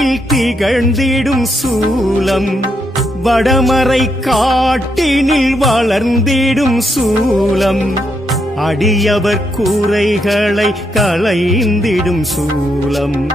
காட்டினில் திகழ்ந்திடும் சூலம் வடமறை காட்டினில் வளர்ந்திடும் சூலம். அடியவர் கூரைகளை களைந்திடும் சூலம்.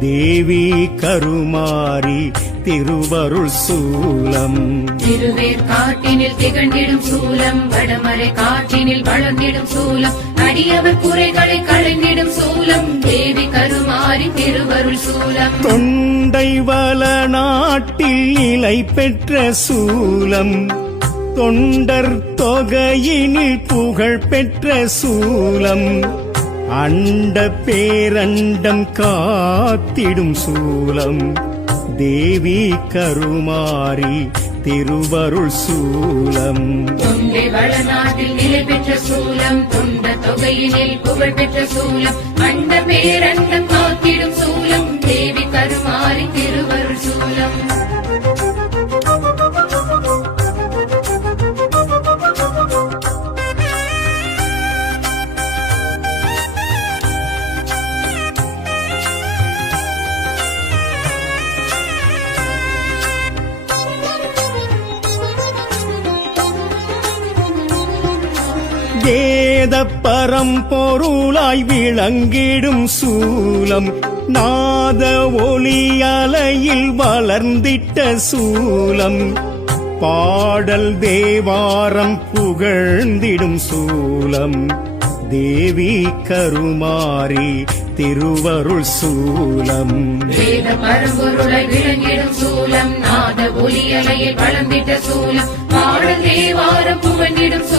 தேவி கருமாரி திருவருள் சூலம். திருவேர் காட்டினில் திகழ்ந்திடும் சூலம் வடமறை காட்டினில் வளர்ந்திடும் சூலம் அடியவர் குறைகளை களைந்திடும் சூலம் தேவி கருமாரி திருவருள் சூலம். தொண்டை வள நாட்டில் நிலை பெற்ற சூலம். தொண்டர் தொகையினில் புகழ் பெற்ற சூலம். அண்ட பேரண்டம் காத்திடும் சூலம். தேவி கருமாரி திருவருள் சூலம். தொண்டை வளநாட்டில் நிலை பெற்ற சூலம். தொண்ட தொகையினில் புகழ் பெற்ற சூலம். அண்ட பேரண்டம் காத்திடும் சூலம். தேவி கருமாரி திருவருள் சூலம். வேத பரம்பொருளாய் விளங்கிடும் சூலம். நாத ஒளியலையில் வளர்ந்திட்ட சூலம். பாடல் தேவாரம் புகழ்ந்திடும் சூலம். தேவி கருமாரி திருவருள் சூலம். வேத பரம்பொருளை விளங்கிடும் சூலம். நாத ஒலியலையில் வளர்ந்திட்ட சூலம். பாடல் தேவாரம் புகழ்ந்திடும்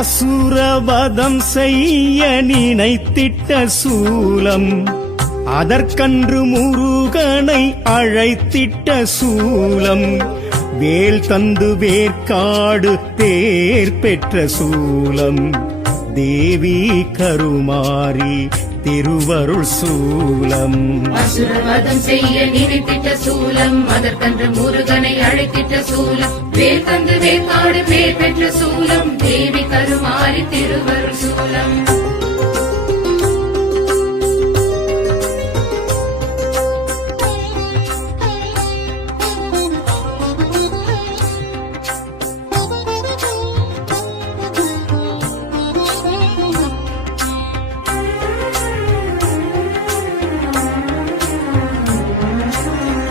அசுரவதம் செய்ய நினைத்திட்ட சூலம் அதற்கன்று முருகனை அழைத்திட்ட சூலம் வேல் தந்து வேர்க்காடு தேர் பெற்ற சூலம் தேவி கருமாரி திருவருள் சூலம். அசுரவதம் செய்ய நினைத்திட்ட சூலம் அதற்கன்று முருகனை அழைத்திட்ட சூலம் வேல் தந்து வேக்காடு பேர் பெற்ற சூலம் தேவி கருமாரி திருவருள் சூலம்.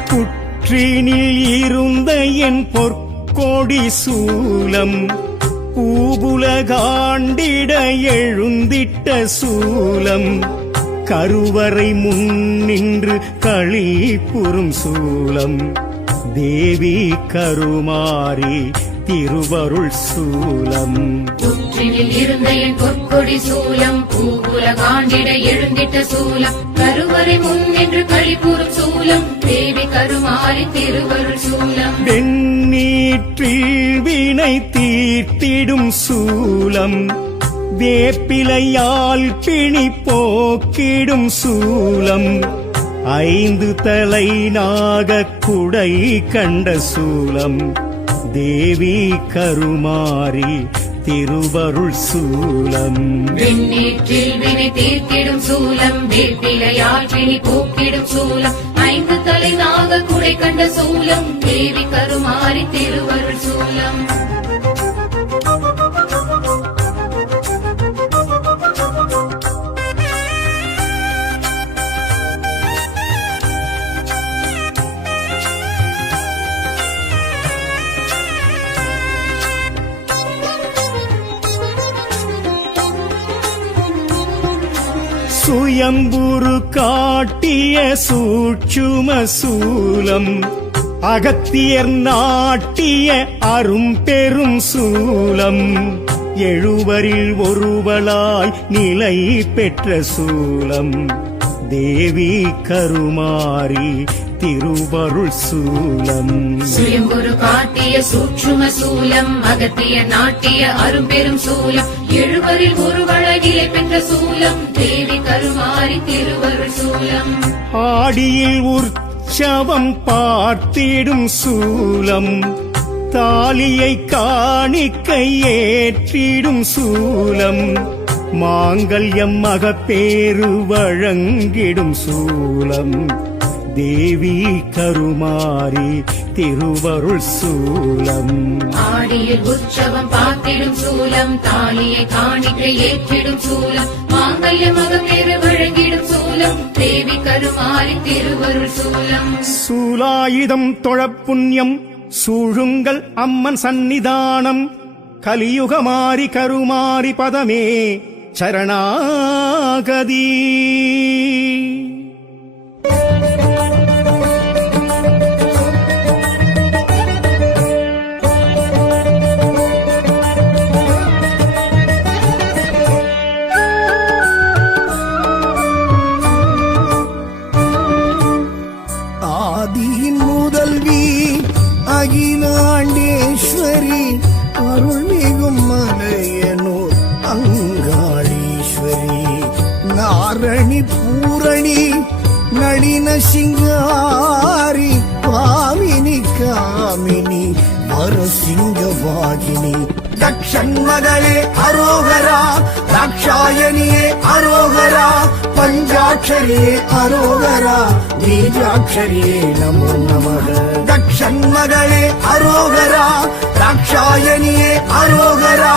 புற்றினில் இருந்த என் பொற்கோடி சூலம். பூபுலகாண்டிட எழுந்திட்ட சூலம் கருவறை முன்னின்று புறும் சூலம். தேவி கருமாரி திருவருள் சூலம். புற்றினில் இருந்த என் பொற்கொடி சூலம் பூவுல காண்டிட எழுந்திட்ட சூலம் கருவறை முன் என்று கழிப்பூரும் சூலம் தேவி கருமாரி திருவருள் சூலம். வெண்ணீற்றில் வினை தீர்த்திடும் சூலம் வேப்பிலையால் பிணி போக்கிடும் சூலம் ஐந்து தலை நாகக் குடை கண்ட சூலம். தேவி கருமாரி திருவருள் சூலம். விண்ணேற்றில் வினை தீர்த்திடும் சூலம் வேப்பிலையால் பிணி போக்கிடும் சூலம் ஐந்து தலை நாக குடை கண்ட சூலம் தேவி கருமாரி திருவருள் சூலம். சுயம்புரு காட்டிய சூட்சும சூலம் அகத்தியர் நாட்டிய அரும்பெரும் சூலம். எழுவரில் ஒருவளாய் நிலை பெற்ற சூலம் தேவி கருமாரி திருவருள் சூலம். சுயம்புரு காட்டிய சூட்சும சூலம் அகத்திய நாட்டிய அரும்பெரும் சூலம் எழுவரில் ஒரு வழகிலே பெற்ற சூலம் தேவி கருமாரி திருவருள் சூலம். ஆடியில் உற்சவம் பார்த்திடும் சூலம் தாலியை காணிக்கை ஏற்றிடும் சூலம் மாங்கல்யம் மகப்பேறு வழங்கிடும் சூலம். தேவி கருமாரி திருவருள் சூலம். ஆடியில் உற்சவம் பார்த்திடும் சூலம் தாலியை காணிக்கை ஏற்றிடும் சூலம் மாங்கல்ய மகப்பேறு வழங்கிடும் சூலம் தேவி கருமாரி திருவருள் சூலம். சூலாயுதம் தொழப்புண்ணியம் சூழுங்கள் அம்மன் சந்நிதானம் கலியுகமாரி கருமாரி பதமே சரணாகதி. நளின சிங்காரி பாமினி காமினி வரசிங்கவாகினி தக்ஷன் மகளே அரோகரா தாட்சாயணியே அரோகரா பஞ்சாட்சரே அரோகரா பீஜாட்சரே நமோ நமக. தக்ஷன் மகளே அரோகரா தாட்சாயணியே அரோகரா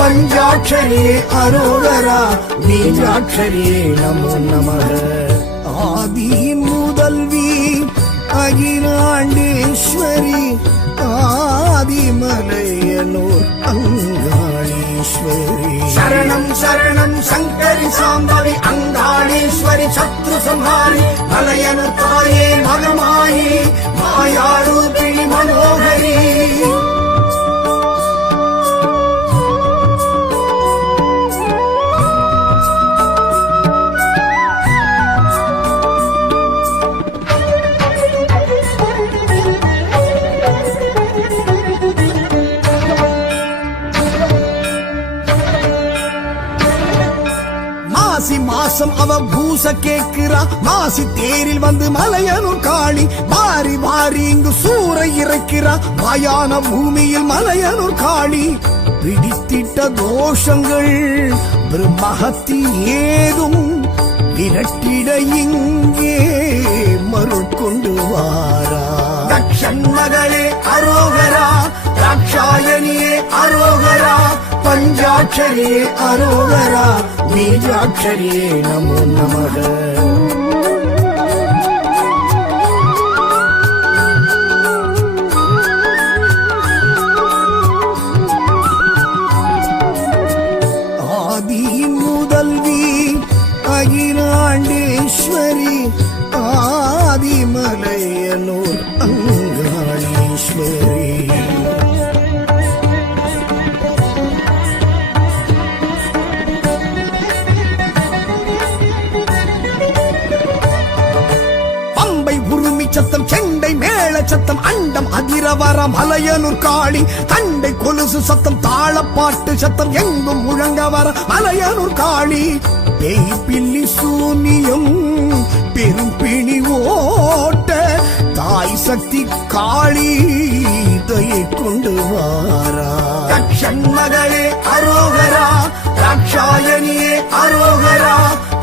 பஞ்சாட்சரே அரோகரா பீஜாட்சரே நமோ நமக. ஆதியின் முதல்வி அகிலாண்டேஸ்வரி ஆதிமலையனூர் அங்காளீஸ்வரி. சரணம் சரணம் சங்கரி சாம்பவி அங்காளீஸ்வரி சத்ரு சம்ஹாரி மலையனு தாயே மகமாயி மாயாரூபிணி மனோகரி. அவ பூச கேக்குறா. மாசி தேரில் வந்து மலையனூர் காளி மாறி மாறி இங்கு சூறை இறக்கிறா. மாயான பூமியில் மலையனூர் காளி பிடித்திட்ட தோஷங்கள் பிரம்மஹத்தி ஏதும் விரட்டிட இங்கே. மருள் கொண்டு வாரா. தக்ஷன் மகளே அரோகரா. தாட்சாயணியே அரோகரா. பஞ்சாட்சரியே அரோகரா. பீஜாட்சரியே நமோ நமக. ஆதியின் முதல்வி அகிலாண்டேஸ்வரி ஆதிமலையனூர் அங்காளீஸ்வரி. பம்பை உருமி சத்தம் செண்டை மேள சத்தம் அண்டம் அதிரவர மலையனூர் காளி தண்டை கொலுசு சத்தம் தாளப்பாட்டு சத்தம் எங்கும் முழங்க வர மலையனூர் காளி. பேய் பில்லி சூனியம் பெரும் பிணி ஓட்ட தாய் சக்தி காளி தயை கொண்டு வாரா. தக்ஷன் மகளே அரோகரா ராட்சாயணியே அரோகரா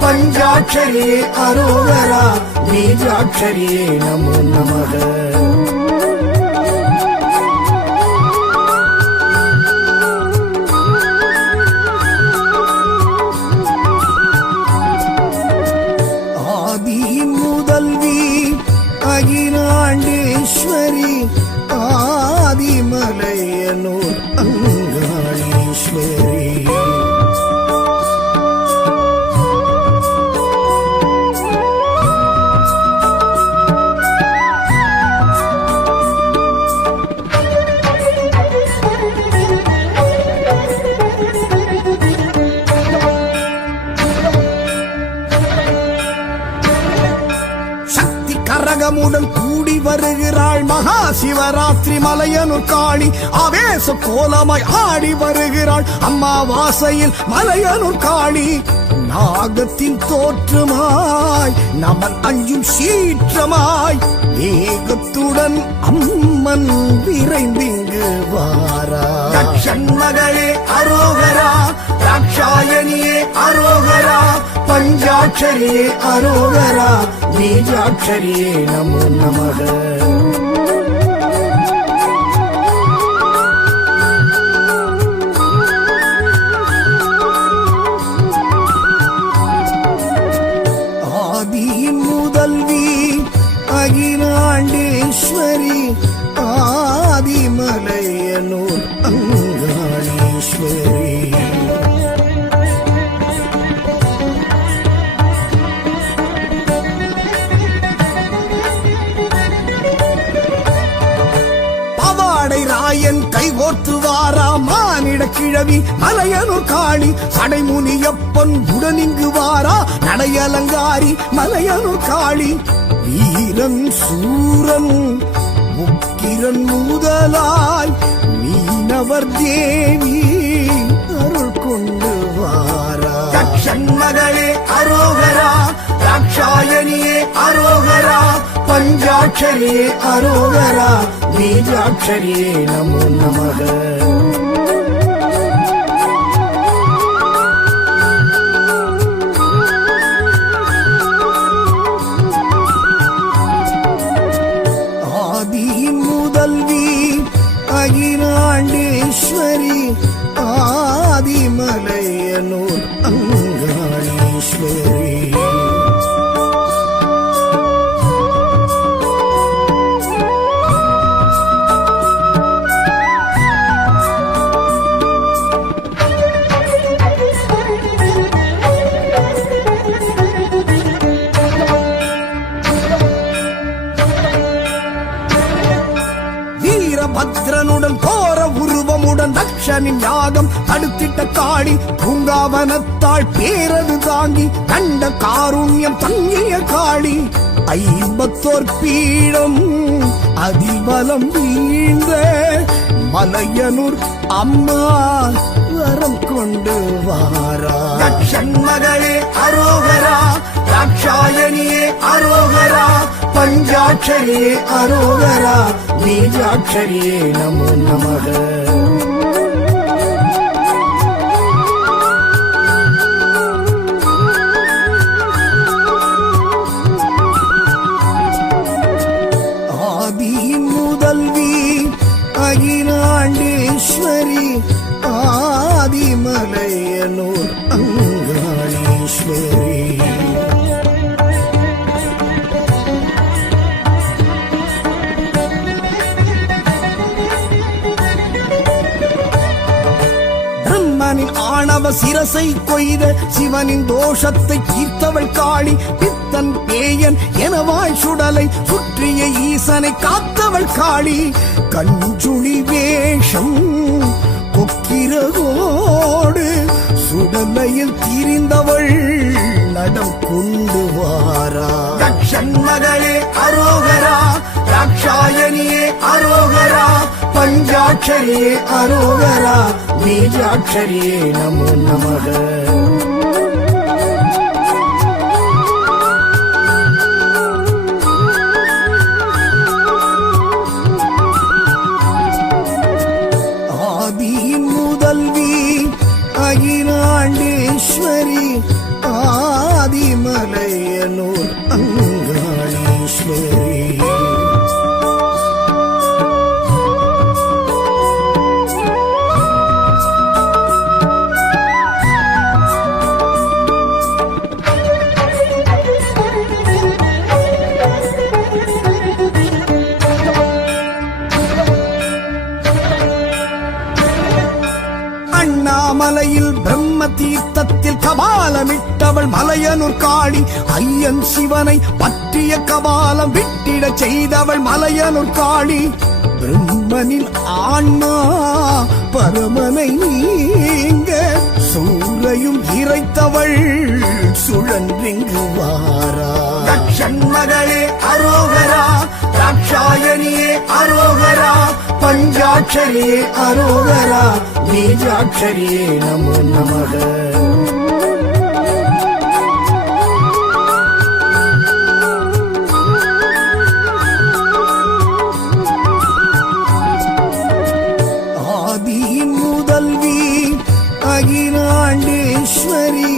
பஞ்சாட்சரியே அரோகரா பீஜாட்சரியே நமோ நமக. ஆதிமலையனூர் அங்காளீஸ்வரி. சக்தி கரகமுடன் வருகிறாள் மகா சிவராத்திரி மலையனு காளி ஆவேச கோலமாய் ஆடி வருகிறாள் அம்மா வாசையில் மலையனு காளி நாகத்தின் தோற்றமாய் நமன் அஞ்சும் சீற்றமாய் வேகத்துடன் அம்மன் விரைந்திங்கு வாரா. தக்ஷன் மகளே அரோகரா தாட்சாயணியே அரோகரா பஞ்சாட்சரியே அரோகரா பீஜாட்சரியே நமோ நமக. மலையனூர் காளி சடைமுனியப்பன் உடனிங்கு வாரா நடையலங்காரி மலையனூர் காளி. வீரன் சூரன் முக்கிரன் முதலாய் மீனவர் தேவி அருள் கொண்டு வாரா. தக்ஷன் மகளே அரோகரா ராட்சாயணியே அரோகரா பஞ்சாட்சரியே அரோகரா பீஜாட்சரியே நமோ நமக. ஆதிமலையனூர் அங்காளீஸ்வரி வீரபத்ரனுடன் கோர உருவமுடன் தக்ஷனின் யாகம் தடுத்திட்ட காடி பூங்காவனத்தாள் பேரது தாங்கி கண்ட காருண்யம் தங்கிய காடி. ஐம்பத்தோர் பீடம் அதிபலம் வீழ்ந்த மலையனூர் அம்மா வரம் கொண்டு வாரா. மகளே அரோகரா. ராட்சாயணியே அரோகரா. பஞ்சாட்சரியே அரோகரா. பீஜாட்சரியே நமோ நமக. தோஷத்தை தீர்த்தவள் காளி பித்தன் பேயன் எனவாய் சுடலை சுற்றிய ஈசனை காத்தவள் காளி. கஞ்சுழி வேஷம் கொக்கிரகோடு சுடலையில் திரிந்தவள் நடம் கொண்டு வாரா. தக்ஷன் மகளே அரோகரா ராட்சாயணியே அரோகரா பஞ்சாட்சரியே அரோகரா பீஜாட்சரியே நமோ நமக அண்ணாமலையில் பிரம்ம தீர்த்தத்தில் கபாலமிட்டவள் மலையனூர் காளி ஐயன் சிவனை பற்றிய கபாலம் விட்டிட செய்தவள் மலையனூர் காளி. பிரம்மனில் ஆன்மா பரமனை நீங்க சூரையும் இறைத்தவள் சுழன்றிங்கு வாரா. தக்ஷன் மகளே அரோகரா ராட்சாயணியே அரோகரா பஞ்சாட்சரியே அரோகரா. பீஜாட்சரியே நமோ நமக. ஆதியின் முதல்வி அகிலாண்டேஸ்வரி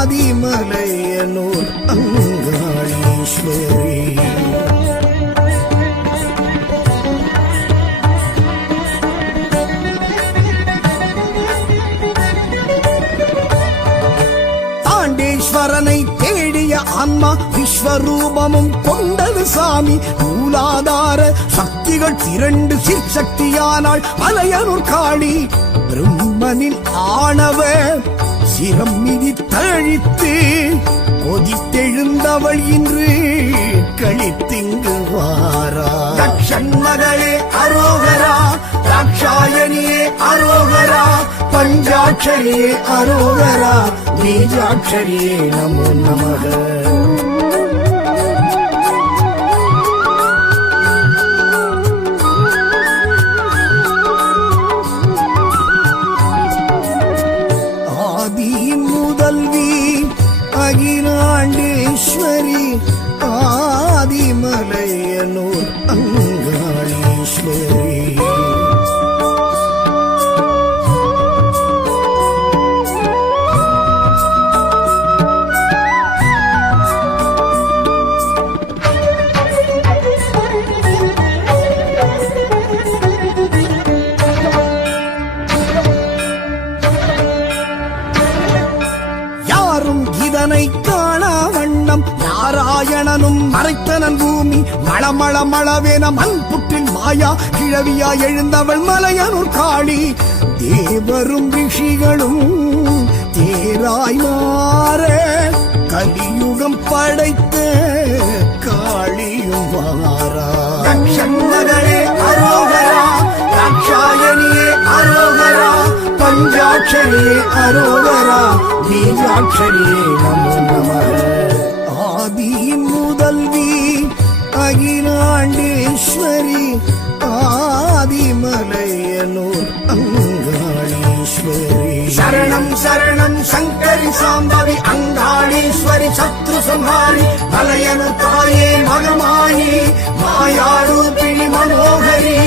ஆதிமலையனூர் அங்காளீஸ்வரி. தாண்டேஸ்வரனை தேடிய ஆன்மா விஸ்வரூபமும் கொண்டது சாமி. மூலாதார சக்திகள் திரண்டு சிற்சக்தியானாள் மலையனூர் காளி பிரம்மனின் ஆணவ சிரம் மிதி தழித்து கொதித்தெழுந்தவள் இன்று. கழித்திங்கு வாரா. தக்ஷன் அரோகரா. தாட்சாயணியே அரோகரா. பஞ்சாட்சரியே அரோகரா. பீஜாட்சரியே நமோ நமக. பூமி மளமள மளவென மண் புற்றில் மாயா கிழவியா எழுந்தவள் மலையனூர் காளி. தேவரும் ரிஷிகளும் தேராய் மாற கலியுகம் படைத்த காளியும் வாரா மகளே அரோகரா தாட்சாயணியே அரோகரா பஞ்சாட்சரியே அரோகரா பீஜாட்சரியே நமோ நம. ஆதியின் முதல்வி அகிலாண்டீஸ்வரி ஆதிமலையனூர் அங்காளீஸ்வரி. சரணம் சரணம் சங்கரி சாம்பவி அங்காளீஸ்வரி சத்ரு சம்ஹாரி மலையனு தாயே மகமாயி மாயாரூபிணி மனோகரி.